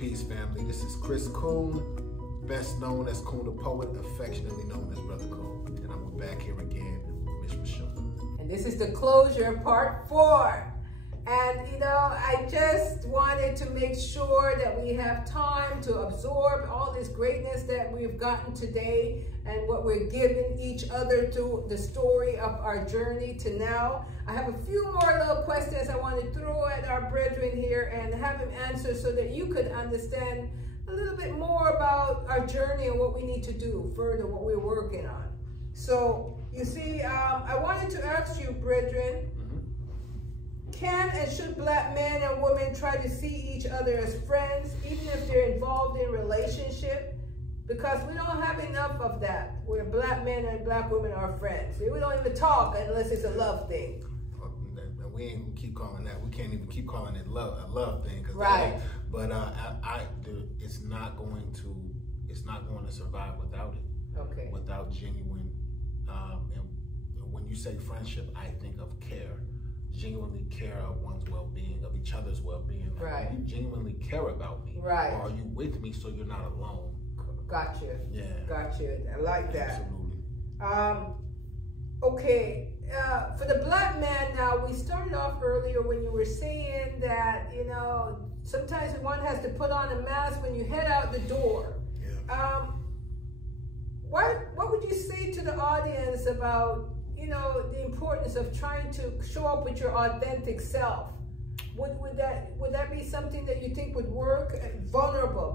Peace, family. This is Chris Coon, best known as Coon the Poet, affectionately known as Brother Coon. And I'm back here again with Miss Roshumba. And this is the closure, part 4. And, I just wanted to make sure that we have time to absorb all this greatness that we've gotten today and what we're giving each other to the story of our journey to now. I have a few more little questions I want to throw at our brethren here and have them answer so that you could understand a little bit more about our journey and what we need to do further, what we're working on. So, you see, I wanted to ask you, brethren, can and should black men and women try to see each other as friends, even if they're involved in relationship? Because we don't have enough of that, where black men and black women are friends. We don't even talk unless it's a love thing. We ain't gonna keep calling that. We can't even keep calling it a love thing. Right. But it's not going to survive without it. Okay. Without genuine, and when you say friendship, I think of care. Genuinely care of one's well-being, of each other's well-being. Like, right. You genuinely care about me. Right. Or are you with me so you're not alone? Gotcha. Yeah. Gotcha. I like that. Absolutely. Okay. For the black man now, we started off earlier when you were saying that, sometimes one has to put on a mask when you head out the door. Yeah. What would you say to the audience about the importance of trying to show up with your authentic self? Would that be something that you think would work?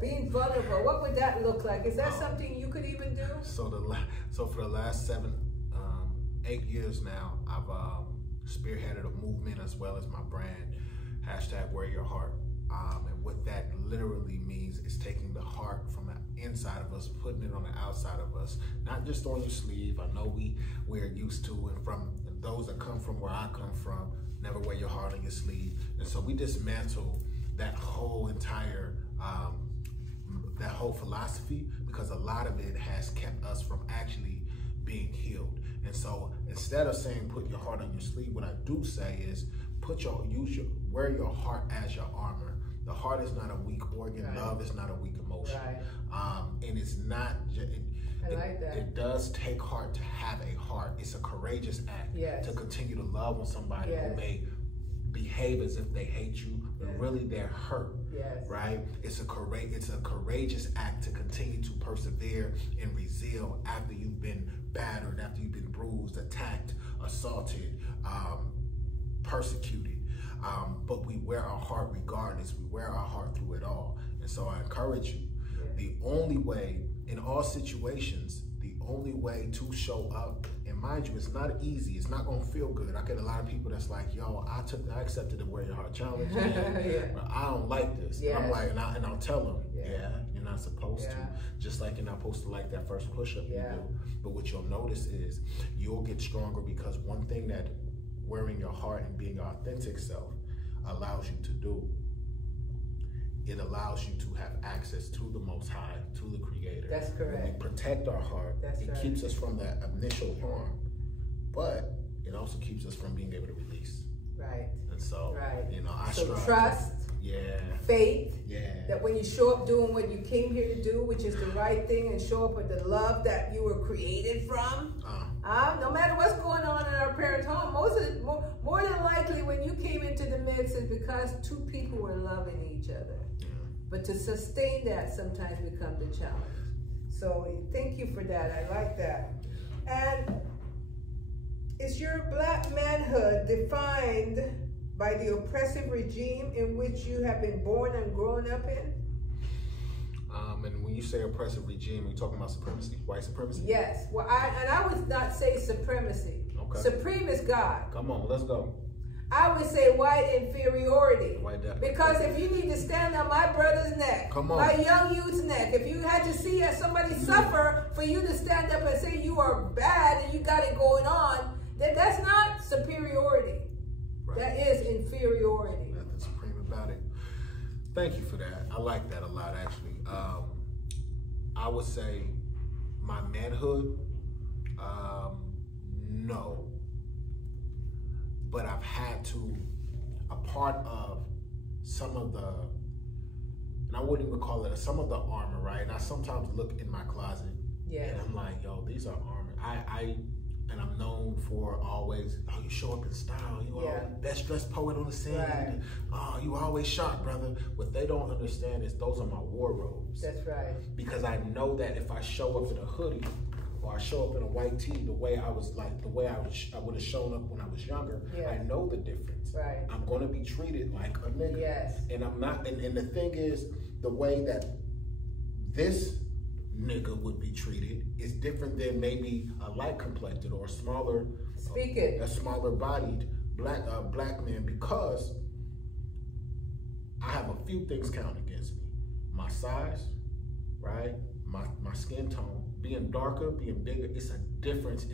Being vulnerable, what would that look like? Is that something you could even do? So for the last 8 years now, I've spearheaded a movement as well as my brand, #WearYourHeart. And what that literally means is taking the heart from the inside of us, putting it on the outside of us, not just on your sleeve. I know we're used to, and from those that come from where I come from, never wear your heart on your sleeve. And so we dismantle that whole entire, that whole philosophy, because a lot of it has kept us from actually being healed. And so instead of saying put your heart on your sleeve, what I do say is wear your heart as your armor. The heart is not a weak organ. Right. Love is not a weak emotion. Right. And it's not. I like that. It does take heart to have a heart. It's a courageous act. Yes. To continue to love on somebody. Yes. Who may behave as if they hate you, but yes. Really they're hurt. Yes. Right. It's a courageous act to continue to persevere and resile after you've been battered, after you've been bruised, attacked, assaulted, persecuted. But we wear our heart regardless. We wear our heart through it all. And so I encourage you, the only way, in all situations, the only way to show up, and mind you, it's not easy. It's not going to feel good. I get a lot of people that's like, yo, I accepted the Wear Your Heart challenge, but I don't like this. Yes. I'm like, and I'll tell them, you're not supposed to. Just like you're not supposed to like that first push-up you do. But what you'll notice is you'll get stronger, because one thing that wearing your heart and being your authentic self allows you to do, it allows you to have access to the Most High, to the Creator. That's correct. When we protect our heart, it keeps us from that initial harm, but it also keeps us from being able to release. Right. And so, I strive. Trust. Faith. That when you show up doing what you came here to do, which is the right thing, and show up with the love that you were created from. No matter what's going on in our parents' home, more than likely when you came into the mix is because two people were loving each other. But to sustain that sometimes becomes a challenge. So thank you for that. I like that. And is your black manhood defined by the oppressive regime in which you have been born and grown up in? And when you say oppressive regime, are you talking about supremacy, white supremacy? Yes. Well, I would not say supremacy. Okay. Supreme is God. Come on, let's go. I would say white inferiority. White because if you need to stand on my brother's neck, my young youth's neck, if you had to see somebody suffer for you to stand up and say you are bad and you got it going on, then that's not superiority. Right. That is inferiority. Nothing supreme about it. Thank you for that. I like that a lot, actually. I would say my manhood, no. But I've had to, a part of some of the, and I wouldn't even call it some of the armor, right? And I sometimes look in my closet, and I'm like, yo, these are armor. And I'm known for always, you show up in style. You are best dressed poet on the scene. Right. You always sharp, brother. What they don't understand is those are my wardrobes. That's right. Because I know that if I show up in a hoodie or I show up in a white tee, the way I would have shown up when I was younger, I know the difference. Right. I'm going to be treated like a nigga. Yes. And I'm not. And the thing is, the way that this nigga would be treated is different than maybe a light complected or a smaller, a smaller bodied black man, because I have a few things count against me. My size, right? My skin tone, being darker, being bigger, it's a difference.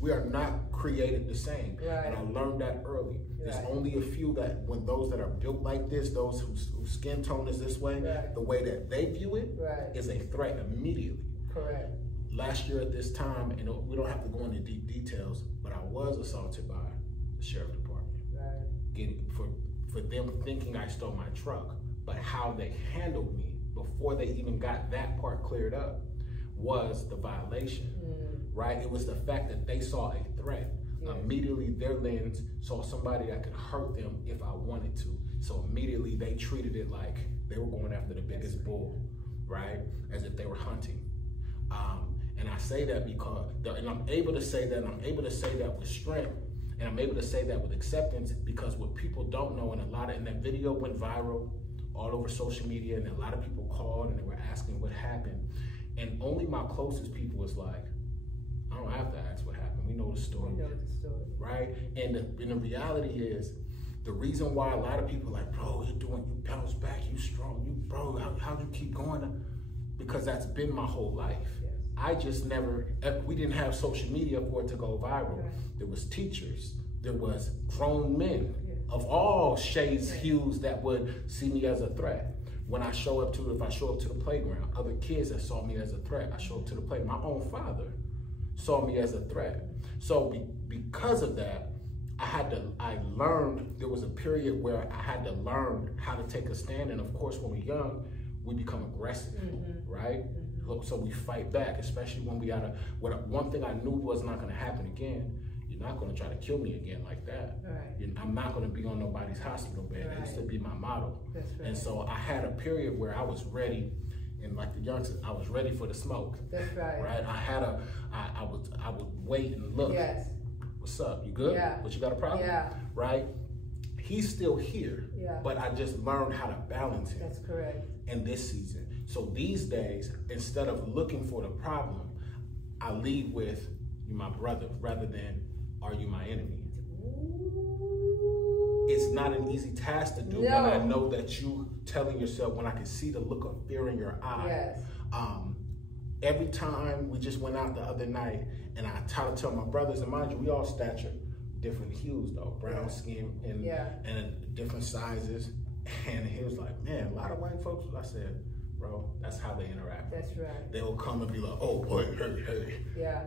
We are not created the same. Right. And I learned that early. Right. There's only a few those that are built like this, those whose skin tone is this way, the way that they view it is a threat immediately. Correct. Last year at this time, and we don't have to go into deep details, but I was assaulted by the sheriff department. Right. For them thinking I stole my truck, but how they handled me before they even got that part cleared up was the violation, right? It was the fact that they saw a threat. Immediately their lens saw somebody that could hurt them if I wanted to. So immediately they treated it like they were going after the biggest bull, right? As if they were hunting. And I say that because, and I'm able to say that, and I'm able to say that with strength, and I'm able to say that with acceptance, because what people don't know, and that video went viral all over social media, and a lot of people called and they were asking what happened. And only my closest people was like, I don't have to ask what happened. We know the story. We know the story. Right? And the reality is, the reason why a lot of people are like, bro, you bounce back, you strong, bro, how'd you keep going? Because that's been my whole life. Yes. I just we didn't have social media for it to go viral. Right. There was teachers, there was grown men of all shades, hues that would see me as a threat. When if I show up to the playground, other kids that saw me as a threat, I show up to the playground. My own father saw me as a threat. So because of that, I learned, there was a period where I had to learn how to take a stand. And of course, when we're young, we become aggressive, right? So we fight back, especially when one thing I knew was not gonna happen again. You're not gonna try to kill me again like that. Right. I'm not gonna be on nobody's hospital bed. Right. It used to be my motto. That's right. And so I had a period where I was ready, and like the youngsters, I was ready for the smoke. That's right. Right? I would wait and look. Yes. What's up? You good? Yeah. But you got a problem? Yeah. Right? He's still here. Yeah. But I just learned how to balance him. That's correct. In this season. So these days, instead of looking for the problem, I lead with, you my brother, rather than, are you my enemy? It's not an easy task to do when I know that you telling yourself, when I can see the look of fear in your eye. Yes. Every time we just went out the other night, and I try to tell my brothers, and mind you, we all stature, different hues though, brown skin and different sizes. And he was like, man, a lot of white folks. I said, bro, that's how they interact. That's right. They will come and be like, oh boy, hey. Yeah.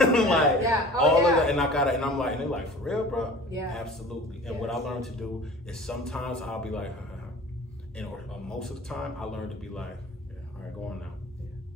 Like, all of that, and I'm like, and they're like, for real, bro? Yeah. Absolutely. And what I learned to do is sometimes I'll be like, and or most of the time I learned to be like, all right, go on now.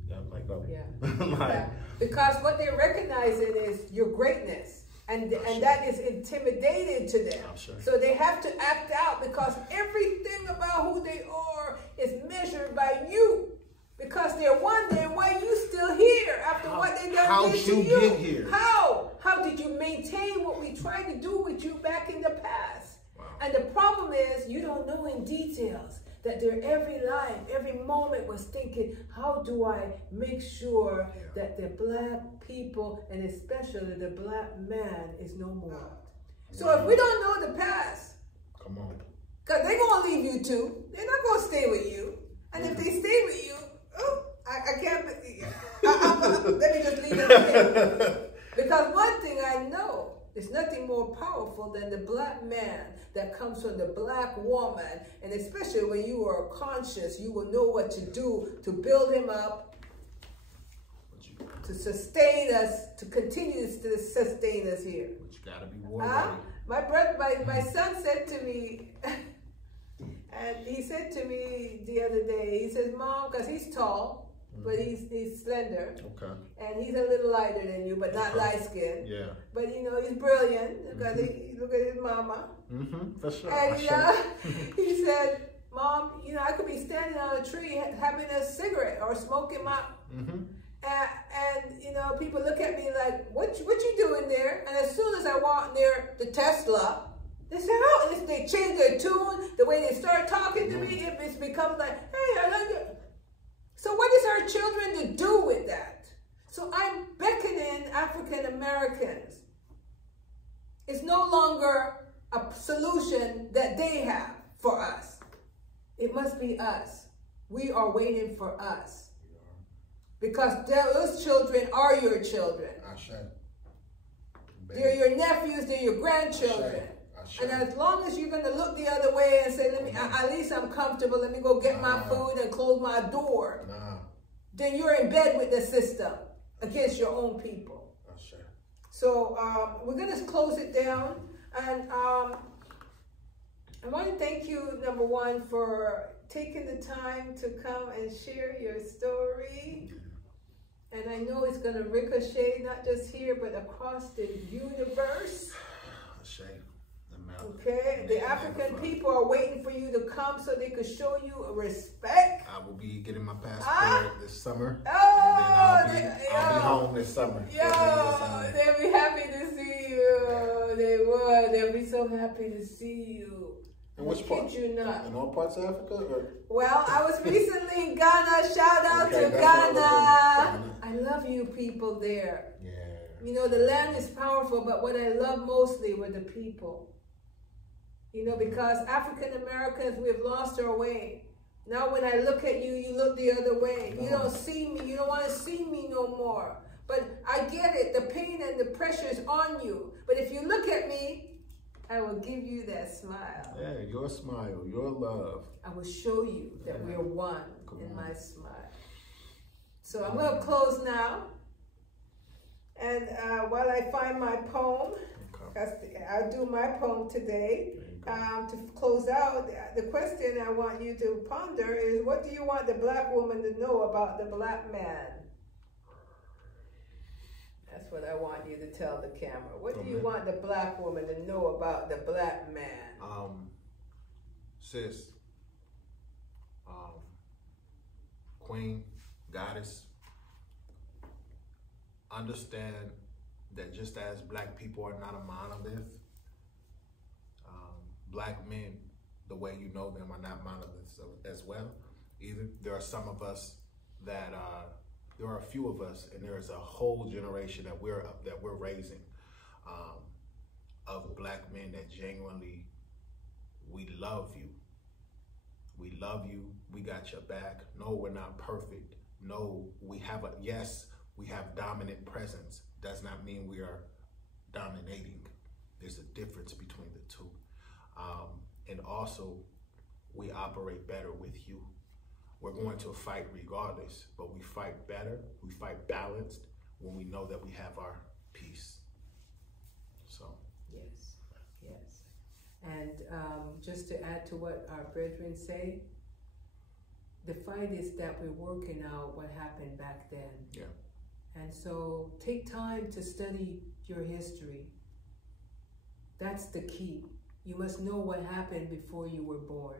Yeah, like go. Yeah. Because what they're recognizing is your greatness. And that is intimidating to them. So they have to act out, because everything about who they are is measured by you. Because they're wondering why you still here after what they done did to you. Get here? How did you maintain what we tried to do with you back in the past? Wow. And the problem is you don't know in details that their every life, every moment was thinking, how do I make sure that the black people, and especially the black man, is no more? So if we don't know the past, come on, because they're going to leave you too. They're not going to stay with you. And if they stay with you, I can't, let me just leave it there. Because one thing I know, there's nothing more powerful than the black man that comes from the black woman. And especially when you are conscious, you will know what to do to build him up, to sustain us, to continue to sustain us here. But you gotta be war ready. My son said to me, and he said to me the other day. He says, Mom, because he's tall, but he's slender. Okay. And he's a little lighter than you, but not light skinned. Yeah. But you know, he's brilliant because he look at his mama. For sure. And he said, Mom, you know, I could be standing on a tree having a cigarette or smoking my. And you know, people look at me like, what you doing there? And as soon as I walk near the Tesla, they say, oh, and they change their tune, the way they start talking to me, it becomes like, hey, I like it. So what is our children to do with that? So I'm beckoning African Americans. It's no longer a solution that they have for us. It must be us. We are waiting for us. Because those children are your children. They're your nephews, they're your grandchildren. And as long as you're going to look the other way and say, at least I'm comfortable, let me go get my food and close my door, then you're in bed with the system against your own people. So we're going to close it down. And I want to thank you, number one, for taking the time to come and share your story. And I know it's going to ricochet, not just here, but across the universe. Okay, the African people are waiting for you to come so they could show you respect. I will be getting my passport this summer. Oh, and then I'll be home this summer. They'll be happy to see you. They would. They'll be so happy to see you. In which part? You not. In all parts of Africa? Or? Well, I was recently in Ghana. Shout out to Ghana. I love you people there. Yeah. You know, the land is powerful, but what I love mostly were the people. You know, because African Americans, we've lost our way. Now when I look at you, you look the other way. You don't see me. You don't want to see me no more. But I get it. The pain and the pressure is on you. But if you look at me, I will give you that smile. Yeah, your smile, your love. I will show you that we're one in my smile. So I'm going to close now. And while I find my poem, I'll do my poem today. To close out, the question I want you to ponder is, what do you want the black woman to know about the black man? That's what I want you to tell the camera. What do you want the black woman to know about the black man? Sis, queen, goddess, understand that just as black people are not a monolith, black men, the way you know them, are not monoliths as well either. There are some of us that there are a few of us, and there is a whole generation that we're raising of black men that genuinely, we love you. We love you. We got your back. No, we're not perfect. No, we have dominant presence. Does not mean we are dominating. There's a difference between the two. And also, we operate better with you. We're going to fight regardless, but we fight better, we fight balanced when we know that we have our peace. So. Yes, yes. And just to add to what our brethren say, the fight is that we're working out what happened back then. Yeah. And so take time to study your history. That's the key. You must know what happened before you were born.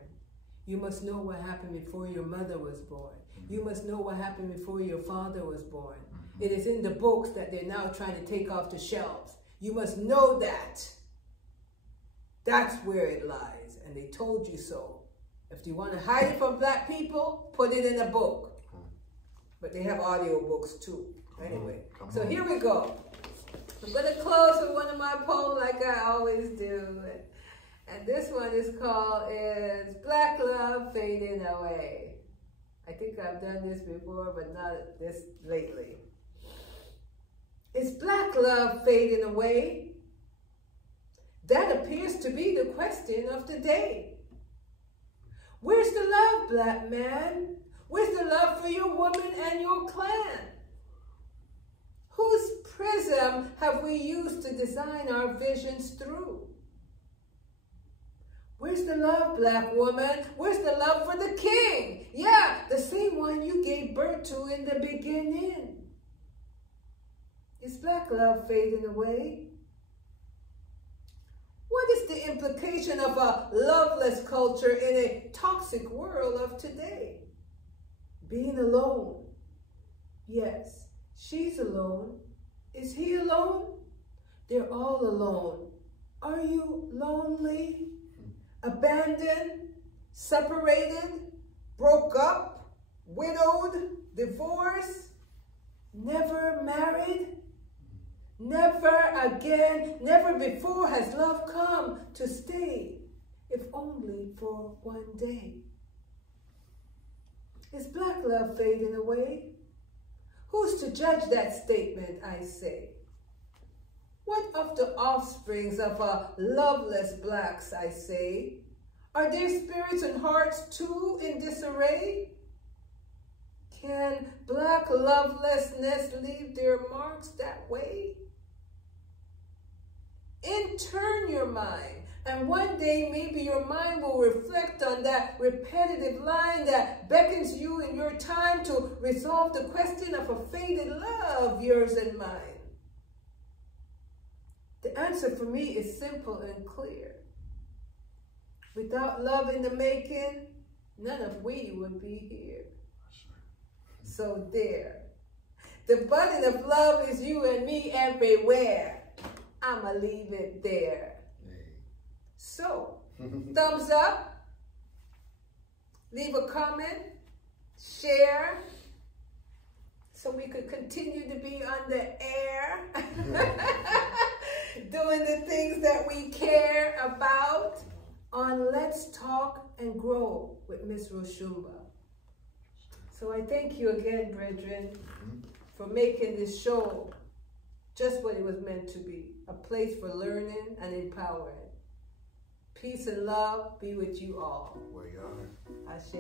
You must know what happened before your mother was born. You must know what happened before your father was born. It is in the books that they're now trying to take off the shelves. You must know that. That's where it lies. And they told you so. If you want to hide it from black people, put it in a book. But they have audio books too. Anyway, so here we go. I'm going to close with one of my poems like I always do. And this one is called Black Love Fading Away. I think I've done this before, but not this lately. Is black love fading away? That appears to be the question of the day. Where's the love, black man? Where's the love for your woman and your clan? Whose prism have we used to design our visions through? Where's the love, black woman? Where's the love for the king? Yeah, to in the beginning. Is black love fading away? What is the implication of a loveless culture in a toxic world of today? Being alone. Yes, she's alone. Is he alone? They're all alone. Are you lonely? Abandoned? Separated? Broke up? Widowed? Divorced? Never married? Never again, never before has love come to stay, if only for one day. Is black love fading away? Who's to judge that statement, I say? What of the offsprings of loveless blacks, I say? Are their spirits and hearts too in disarray? Can black lovelessness leave their marks that way? Turn your mind, and one day maybe your mind will reflect on that repetitive line that beckons you in your time to resolve the question of a faded love, yours and mine. The answer for me is simple and clear. Without love in the making, none of we would be here. So there. The button of love is you and me everywhere. I'ma leave it there. So, thumbs up, leave a comment, share, so we could continue to be on the air, doing the things that we care about on Let's Talk and Grow with Miss Roshumba. So I thank you again, brethren, for making this show just what it was meant to be, a place for learning and empowering. Peace and love be with you all. Where you are. Ashe.